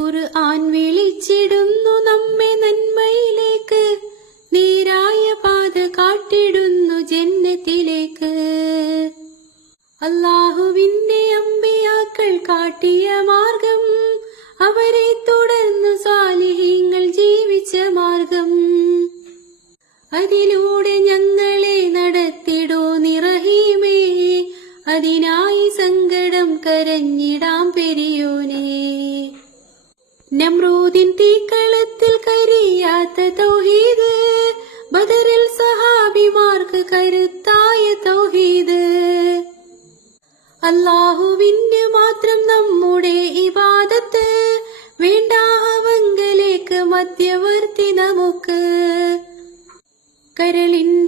ഖുർആൻ വിളിച്ചിടുന്നു നമ്മെ നന്മയിലേക്ക്, നേരായ പാത കാട്ടിടുന്നു ജന്നത്തിലേക്ക്. അല്ലാഹുവിന്റെ അമ്പിയാക്കൾ കാട്ടിയ മാർഗം, അവരെ തുടർന്നു സാലിഹീങ്ങൾ ജീവിച്ച മാർഗം. അതിലൂടെ ഞങ്ങളെ നടത്തിടോ നിറഹീമേ, അതിനായി സങ്കടം കരഞ്ഞിടാം പെരിയോനെ. നമ്രൂദിൻ തീക്കളത്തിൽ കരിയാത്ത തൗഹീദ്, ബദറിൽ സഹാബിമാർക്ക് കരുത്തായ തൗഹീദ്. അല്ലാഹുവിന് മാത്രം നമ്മുടെ ഇബാദത്ത്, വേണ്ട അവങ്കലേക്ക് മധ്യവർത്തി നമുക്ക്. കരളിൻ